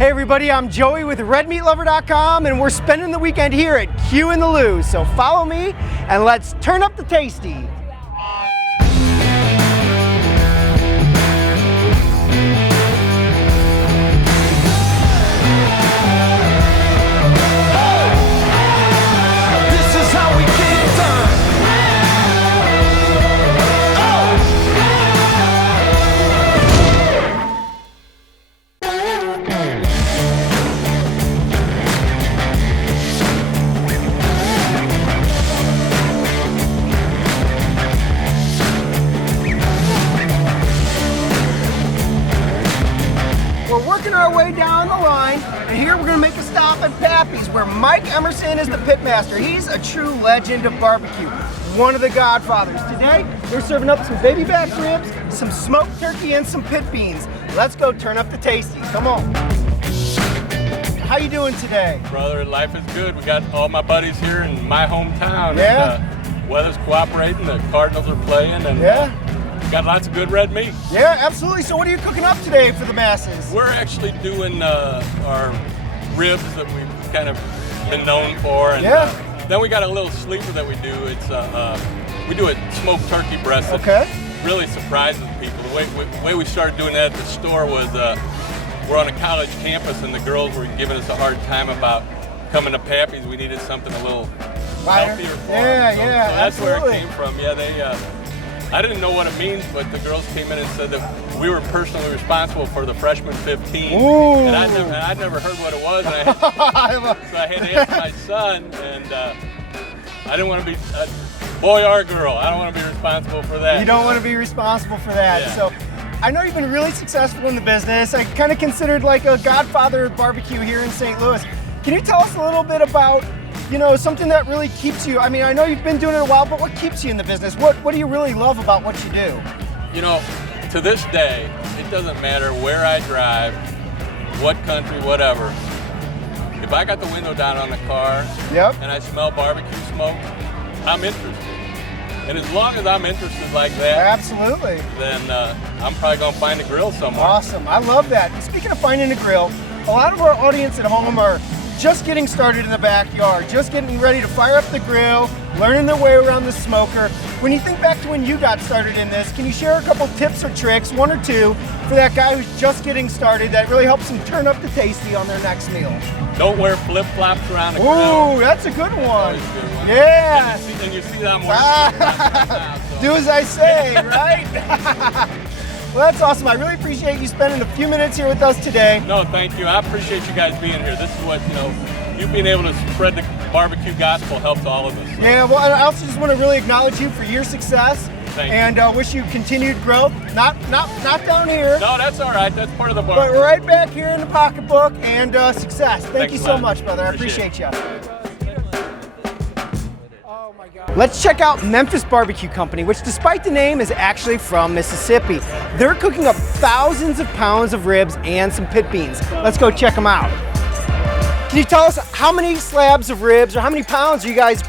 Hey everybody, I'm Joey with RedMeatLover.com and we're spending the weekend here at Q in the Lou. So follow me and let's turn up the tasty. We're working our way down the line, and here we're gonna make a stop at Pappys, where Mike Emerson is the pitmaster. He's a true legend of barbecue, one of the godfathers. Today, they're serving up some baby back ribs, some smoked turkey, and some pit beans. Let's go turn up the tasty. Come on. How you doing today? Brother, life is good. We got all my buddies here in my hometown. Yeah. And, weather's cooperating, the Cardinals are playing, and got lots of good red meat. Yeah, absolutely. So what are you cooking up today for the masses? We're actually doing our ribs that we've kind of been known for. And, then we got a little sleeper that we do. It's we do a smoked turkey breast. Okay. That really surprises people. The way we started doing that at the store was we're on a college campus and the girls were giving us a hard time about coming to Pappys. We needed something a little healthier for them. So that's absolutely. where it came from. Yeah, they. I didn't know what it means, but the girls came in and said that we were personally responsible for the freshman 15. Ooh. And I'd never heard what it was. And so I had to ask my son, and I didn't want to be a boy or girl. I don't want to be responsible for that. You don't want to be responsible for that. Yeah. So I know you've been really successful in the business. I kind of considered like a godfather of barbecue here in St. Louis. Can you tell us a little bit about, you know, something that really keeps you? I mean, I know you've been doing it a while, but what keeps you in the business? What do you really love about what you do? You know, to this day, it doesn't matter where I drive, what country, whatever. If I got the window down on the car and I smell barbecue smoke, I'm interested. And as long as I'm interested like that, absolutely, then I'm probably gonna find a grill somewhere. Awesome, I love that. And speaking of finding a grill, a lot of our audience at home are just getting started in the backyard, just getting ready to fire up the grill, learning their way around the smoker. When you think back to when you got started in this, can you share a couple tips or tricks, one or two, for that guy who's just getting started that really helps them turn up the tasty on their next meal? Don't wear flip-flops around the grill. Ooh, that's a good one. That's a good one. Yeah. And you see that I'm wearing flip-flops now, Do as I say, right? Well, that's awesome. I really appreciate you spending a few minutes here with us today. No, thank you. I appreciate you guys being here. This is what, you know, you being able to spread the barbecue gospel helps all of us. So. Yeah, well, I also just want to really acknowledge you for your success. Thank and wish you continued growth. Not down here. No, that's all right. That's part of the barbecue. But right back here in the pocketbook and success. Thank you so much, brother. I appreciate you. Let's check out Memphis BBQ Company, which despite the name is actually from Mississippi. They're cooking up thousands of pounds of ribs and some pit beans. Let's go check them out. Can you tell us how many slabs of ribs or how many pounds are you guys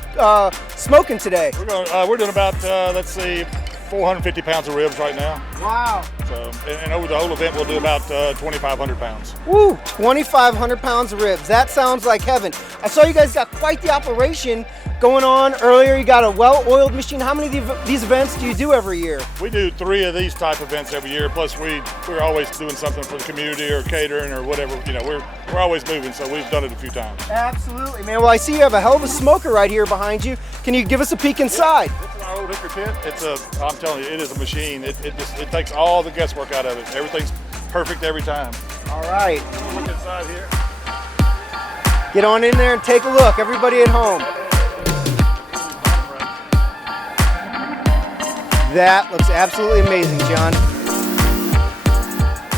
smoking today? We're doing about, let's see, 450 pounds of ribs right now. Wow. So, and over the whole event, we'll do about 2,500 pounds. Woo, 2,500 pounds of ribs. That sounds like heaven. I saw you guys got quite the operation going on earlier. You got a well-oiled machine. How many of these events do you do every year? We do 3 of these type events every year. Plus, we're always doing something for the community or catering or whatever. You know, we're always moving, so we've done it a few times. Absolutely, man. Well, I see you have a hell of a smoker right here behind you. Can you give us a peek inside? This is our old hickory pit. I'm telling you, it is a machine. It takes all the guesswork out of it. Everything's perfect every time. All right. Look inside here. Get on in there and take a look. Everybody at home. That looks absolutely amazing, John.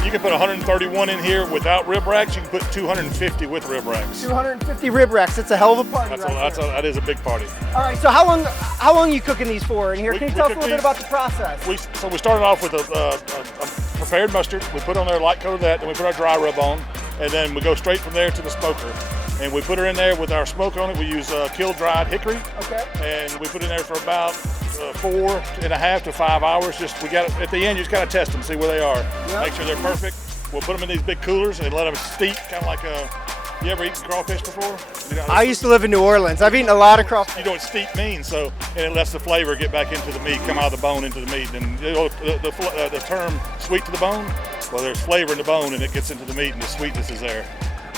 You can put 131 in here without rib racks. You can put 250 with rib racks. 250 rib racks. That's a hell of a party. That is a big party. All right. So how long are you cooking these for in here? Can you tell us a little bit about the process? We started off with a prepared mustard. We put on there a light coat of that, then we put our dry rub on, and then we go straight from there to the smoker. And we put her in there with our smoke on it. We use kiln dried hickory. Okay. And we put it in there for about 4.5 to 5 hours. At the end, you just kind of test them, see where they are. Yep. Make sure they're perfect. We'll put them in these big coolers and let them steep, kind of like you ever eaten crawfish before? You know, I used to live in New Orleans. I've eaten a lot of crawfish. You know what steep means, and it lets the flavor get back into the meat, come out of the bone into the meat. And you know, the term sweet to the bone, well, there's flavor in the bone and it gets into the meat and the sweetness is there.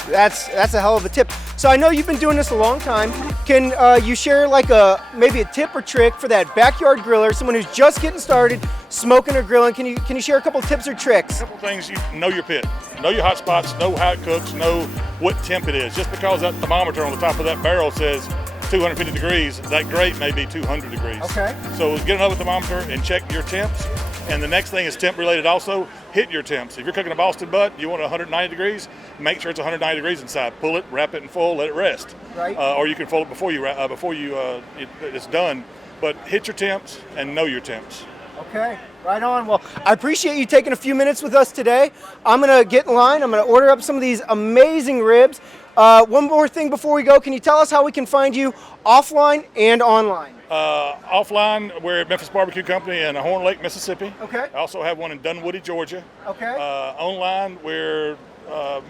That's a hell of a tip. So I know you've been doing this a long time. Can you share like maybe a tip or trick for that backyard griller, someone who's just getting started smoking or grilling? Can you share a couple tips or tricks? A couple things. You know your pit, know your hot spots, know how it cooks, know what temp it is. Just because that thermometer on the top of that barrel says 250 degrees, that grate may be 200 degrees. Okay. So get another thermometer and check your temps. And the next thing is temp related also, hit your temps. If you're cooking a Boston butt, you want 190 degrees, make sure it's 190 degrees inside. Pull it, wrap it in foil, let it rest. Right. Or you can fold it before it's done. But hit your temps and know your temps. Okay, right on. Well, I appreciate you taking a few minutes with us today. I'm gonna get in line. I'm gonna order up some of these amazing ribs. One more thing before we go, can you tell us how we can find you offline and online? Offline, we're at Memphis BBQ Company in Horn Lake, Mississippi. Okay. I also have one in Dunwoody, Georgia. Okay. Online, we're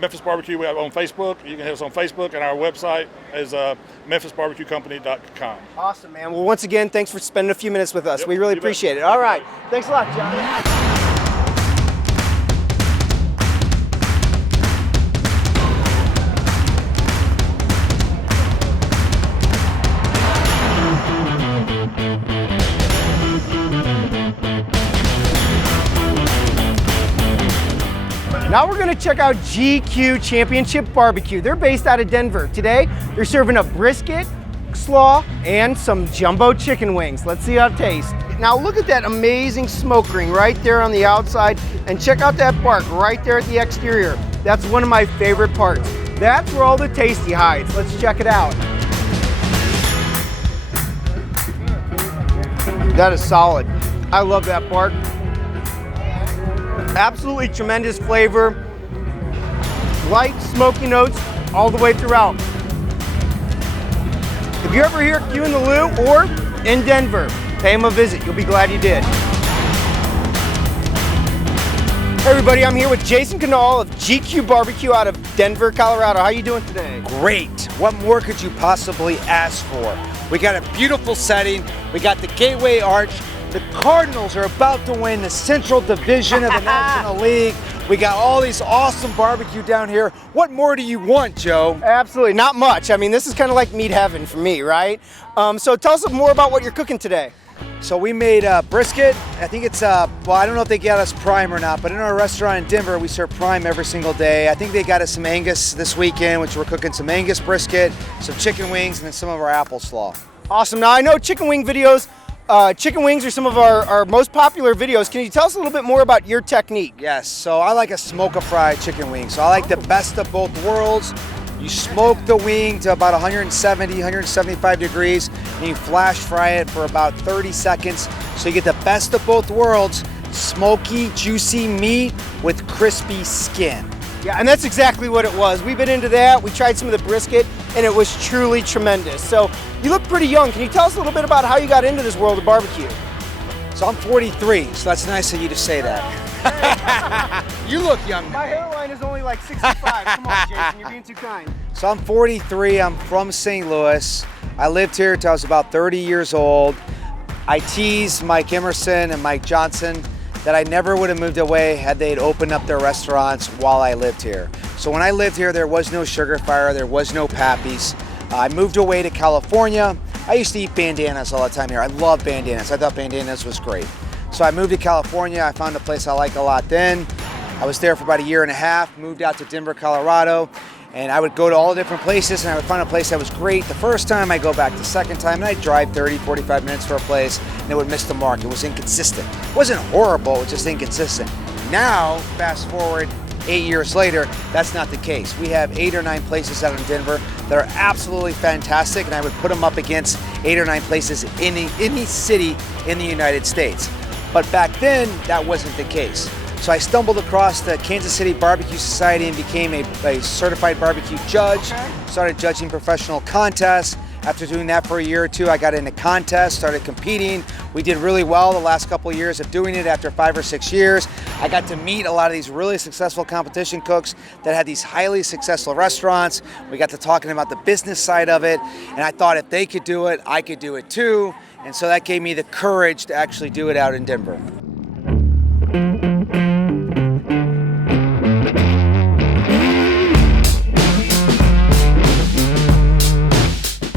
Memphis BBQ. We have on Facebook. You can hit us on Facebook, and our website is MemphisBBQCompany.com. Awesome, man. Well, once again, thanks for spending a few minutes with us. Yep, We really you bet. appreciate it. All right. Thanks a lot, John. Now we're gonna check out GQ Championship BBQ. They're based out of Denver. Today, they're serving a brisket, slaw, and some jumbo chicken wings. Let's see how it tastes. Now look at that amazing smoke ring right there on the outside, and check out that bark right there at the exterior. That's one of my favorite parts. That's where all the tasty hides. Let's check it out. That is solid. I love that bark. Absolutely tremendous flavor. Light, smoky notes all the way throughout. If you're ever here at Q in the Lou or in Denver, pay them a visit. You'll be glad you did. Hey everybody, I'm here with Jason Canal of GQ BBQ out of Denver, Colorado. How you doing today? Great. What more could you possibly ask for? We got a beautiful setting. We got the Gateway Arch. The Cardinals are about to win the Central Division of the National League. We got all these awesome barbecue down here. What more do you want, Joe? Absolutely, not much. I mean, this is kind of like meat heaven for me, right? So tell us more about what you're cooking today. So we made brisket. I think it's, well, I don't know if they got us prime or not, but in our restaurant in Denver, we serve prime every single day. I think they got us some Angus this weekend, which we're cooking some Angus brisket, some chicken wings, and then some of our apple slaw. Awesome. Now, I know chicken wing videos, chicken wings are some of our most popular videos. Can you tell us a little bit more about your technique? Yes, so I like a smoke-a-fry chicken wing. So I like the best of both worlds. You smoke the wing to about 170, 175 degrees, and you flash fry it for about 30 seconds. So you get the best of both worlds, smoky, juicy meat with crispy skin. Yeah, and that's exactly what it was. We've been into that. We tried some of the brisket, and it was truly tremendous. So you look pretty young. Can you tell us a little bit about how you got into this world of barbecue? So I'm 43, so that's nice of you to say that. You look young. My hairline is only like 65. Come on, Jason, you're being too kind. So I'm 43, I'm from St. Louis. I lived here until I was about 30 years old. I teased Mike Emerson and Mike Johnson that I never would have moved away had they opened up their restaurants while I lived here. So when I lived here, there was no Sugar Fire, there was no Pappys. I moved away to California. I used to eat bandanas all the time here. I love bandanas. I thought bandanas was great. So I moved to California. I found a place I like a lot then. I was there for about a year and a half, moved out to Denver, Colorado, and I would go to all the different places and I would find a place that was great the first time. I go back the second time and I'd drive 30, 45 minutes for a place and it would miss the mark. It was inconsistent. It wasn't horrible, it was just inconsistent. Now, fast forward 8 years later, that's not the case. We have 8 or 9 places out in Denver that are absolutely fantastic, and I would put them up against 8 or 9 places in any city in the United States. But back then, that wasn't the case. So I stumbled across the Kansas City BBQ Society and became a certified barbecue judge, started judging professional contests, After doing that for a year or two, I got into contests, started competing. We did really well the last couple of years of doing it. After 5 or 6 years, I got to meet a lot of these really successful competition cooks that had these highly successful restaurants. We got to talking about the business side of it, and I thought if they could do it, I could do it too. And so that gave me the courage to actually do it out in Denver.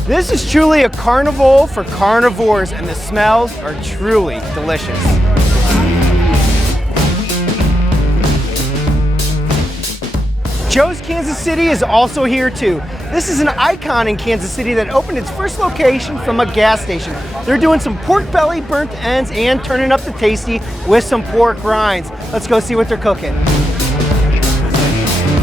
This is truly a carnival for carnivores, and the smells are truly delicious. Joe's Kansas City is also here too. This is an icon in Kansas City that opened its first location from a gas station. They're doing some pork belly, burnt ends, and turning up the tasty with some pork rinds. Let's go see what they're cooking.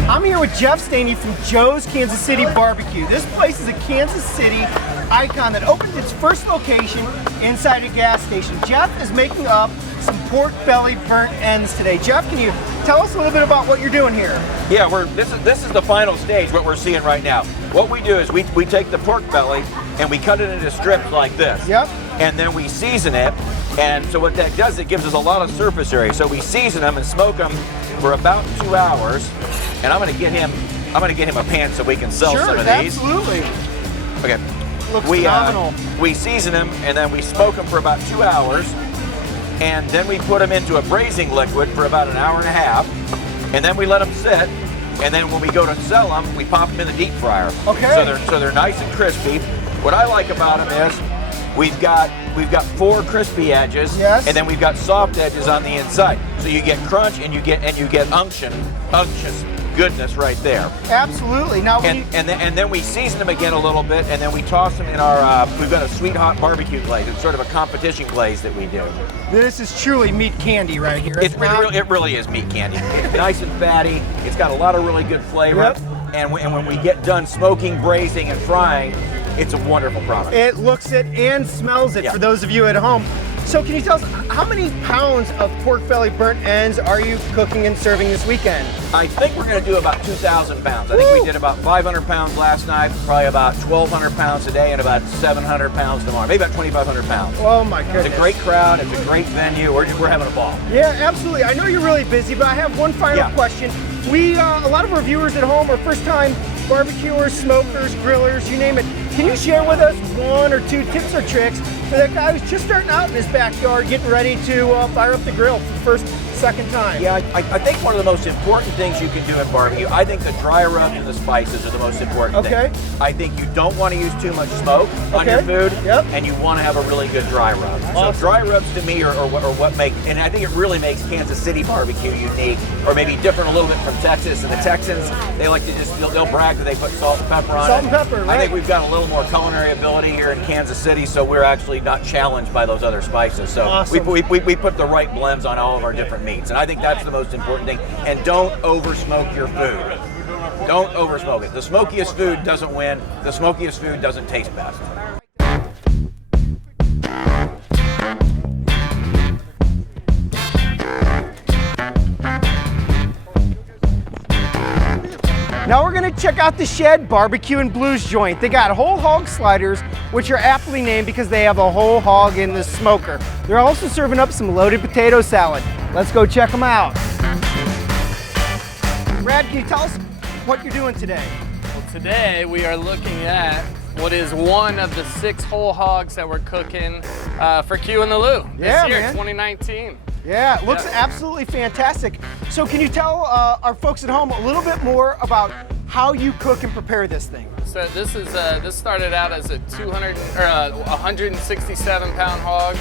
I'm here with Jeff Staney from Joe's Kansas City BBQ. This place is a Kansas City icon that opened its first location inside a gas station. Jeff is making up some pork belly burnt ends today. Jeff, can you tell us a little bit about what you're doing here? Yeah, this is the final stage, what we're seeing right now. What we do is we take the pork belly and we cut it into strips like this. Yep. And then we season it. And so what that does, it gives us a lot of surface area. So we season them and smoke them for about 2 hours. And I'm gonna get him a pan so we can sell some of these. Absolutely. Okay. Looks phenomenal. We season them and then we smoke them for about 2 hours. And then we put them into a braising liquid for about an hour and a half. And then we let them sit. And then when we go to sell them, we pop them in the deep fryer. Okay. So they're nice and crispy. What I like about them is we've got 4 crispy edges, yes, and then we've got soft edges on the inside. So you get crunch and you get unctuous goodness right there. Absolutely. Now and then we season them again a little bit, and then we toss them in our we've got a sweet hot barbecue glaze. It's sort of a competition glaze that we do. This is truly meat candy right here. It really is meat candy. It's nice and fatty. It's got a lot of really good flavor. Yep. And when we get done smoking, braising, and frying, it's a wonderful product. It looks it and smells it for those of you at home. So can you tell us how many pounds of pork belly burnt ends are you cooking and serving this weekend? I think we're going to do about 2,000 pounds. I think we did about 500 pounds last night, probably about 1,200 pounds today, and about 700 pounds tomorrow. Maybe about 2,500 pounds. Oh my goodness. It's a great crowd. It's a great venue. We're having a ball. Yeah, absolutely. I know you're really busy, but I have one final question. A lot of our viewers at home are first-time barbecuers, smokers, grillers, you name it. Can you share with us 1 or 2 tips or tricks for that guy who's just starting out in his backyard, getting ready to fire up the grill for the first, second time? Yeah, I think one of the most important things you can do in barbecue, I think the dry rub and the spices are the most important thing. I think you don't want to use too much smoke on your food, and you want to have a really good dry rub. So dry rubs to me are what make, and I think it really makes Kansas City barbecue unique, or maybe different a little bit from Texas. And the Texans, they like to they'll brag that they put salt and pepper on it. Salt and pepper, right. I think we've got a little more culinary ability here in Kansas City, so we're actually not challenged by those other spices. So we put the right blends on all of our different meats, and I think that's the most important thing. And don't over smoke your food. Don't over smoke it. The smokiest food doesn't win. The smokiest food doesn't taste best. Now we're gonna check out the Shed BBQ and Blues joint. They got whole hog sliders, which are aptly named because they have a whole hog in the smoker. They're also serving up some loaded potato salad. Let's go check them out. Brad, can you tell us what you're doing today? Well, today we are looking at what is one of the 6 whole hogs that we're cooking for Q in the Lou this year, 2019. Yeah, it looks absolutely fantastic. So can you tell our folks at home a little bit more about how you cook and prepare this thing? So this started out as a 167-pound hog.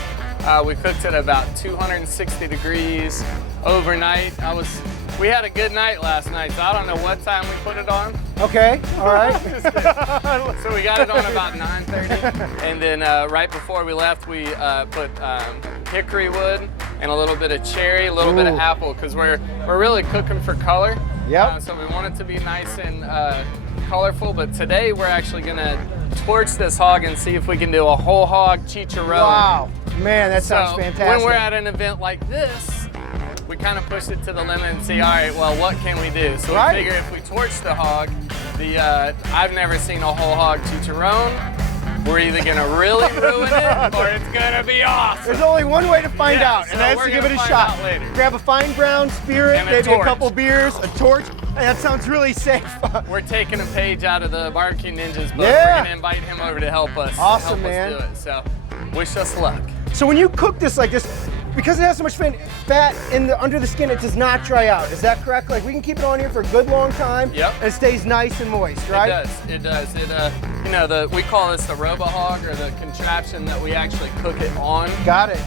We cooked it about 260 degrees overnight. We had a good night last night, so I don't know what time we put it on. Okay, all right. So we got it on about 9:30, and then right before we left, we put hickory wood and a little bit of cherry, a little bit of apple, because we're really cooking for color. Yep. So we want it to be nice and colorful, but today we're actually gonna torch this hog and see if we can do a whole hog chicharron. Wow, man, that sounds fantastic. When we're at an event like this, we kind of push it to the limit and see, all right, well, what can we do? So we figure if we torch the hog, I've never seen a whole hog chicharron. we're either gonna really ruin it or it's gonna be awesome. There's only one way to find out, and that's to give it a shot. Grab a fine brown spirit, and maybe a couple beers, a torch. Hey, that sounds really safe. We're taking a page out of the Barbecue Ninja's book. Yeah. We're gonna invite him over to help us. Awesome, man. Do it. So, wish us luck. So when you cook this like this, because it has so much fat under the skin, it does not dry out. Is that correct? Like we can keep it on here for a good long time. Yep. And it stays nice and moist, right? It does. It you know, we call this the RoboHog, or the contraption that we actually cook it on. Got it.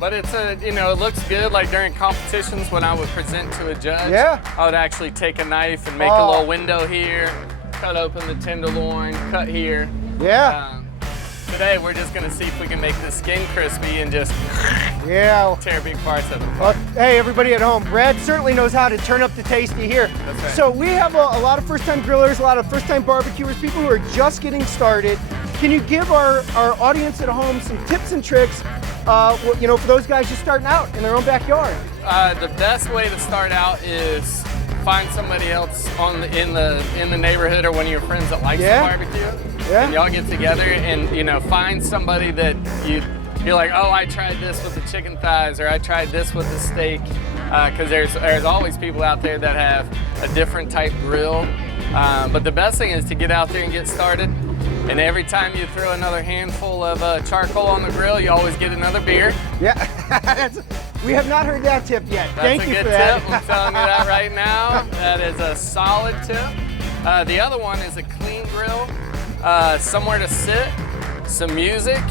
But it's you know, it looks good. Like during competitions when I would present to a judge, I would actually take a knife and make a little window here, cut open the tenderloin, cut here. Yeah. Today we're just gonna see if we can make the skin crispy and just tear big parts of it. Well, hey, everybody at home, Brad certainly knows how to turn up the tasty here. That's right. So we have a lot of first-time grillers, a lot of first-time barbecuers, people who are just getting started. Can you give our audience at home some tips and tricks, you know, for those guys just starting out in their own backyard? The best way to start out is find somebody else in the neighborhood or one of your friends that likes to barbecue. Yeah. And y'all get together and, you know, find somebody that you're like, oh, I tried this with the chicken thighs, or I tried this with the steak, because there's always people out there that have a different type grill. But the best thing is to get out there and get started. And every time you throw another handful of charcoal on the grill, you always get another beer. Yeah, we have not heard that tip yet. Thank you for that. That's a good tip. I'm telling you that right now. That is a solid tip. The other one is a clean grill, somewhere to sit, some music,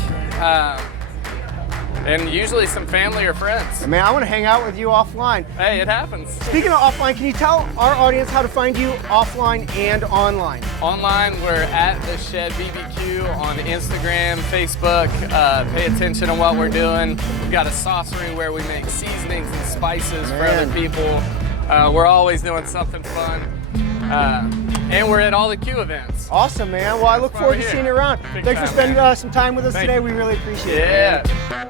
and usually some family or friends. Man, I want to hang out with you offline. Hey, it happens. Speaking of offline, can you tell our audience how to find you offline and online? Online, we're at The Shed BBQ on Instagram, Facebook. Pay attention to what we're doing. We've got a saucery where we make seasonings and spices for other people. We're always doing something fun. And we're at all the Q events. Awesome, man. Well, I look forward to seeing you around. Thanks for spending some time with us today. We really appreciate it. Yeah.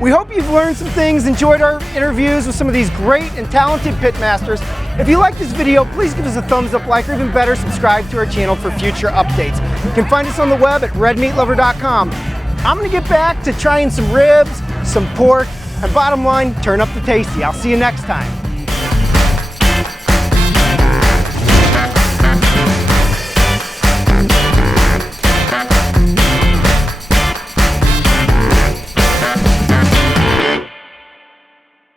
We hope you've learned some things, enjoyed our interviews with some of these great and talented pit masters. If you like this video, please give us a thumbs up, like, or even better, subscribe to our channel for future updates. You can find us on the web at redmeatlover.com. I'm gonna get back to trying some ribs, some pork, and bottom line, turn up the tasty. I'll see you next time.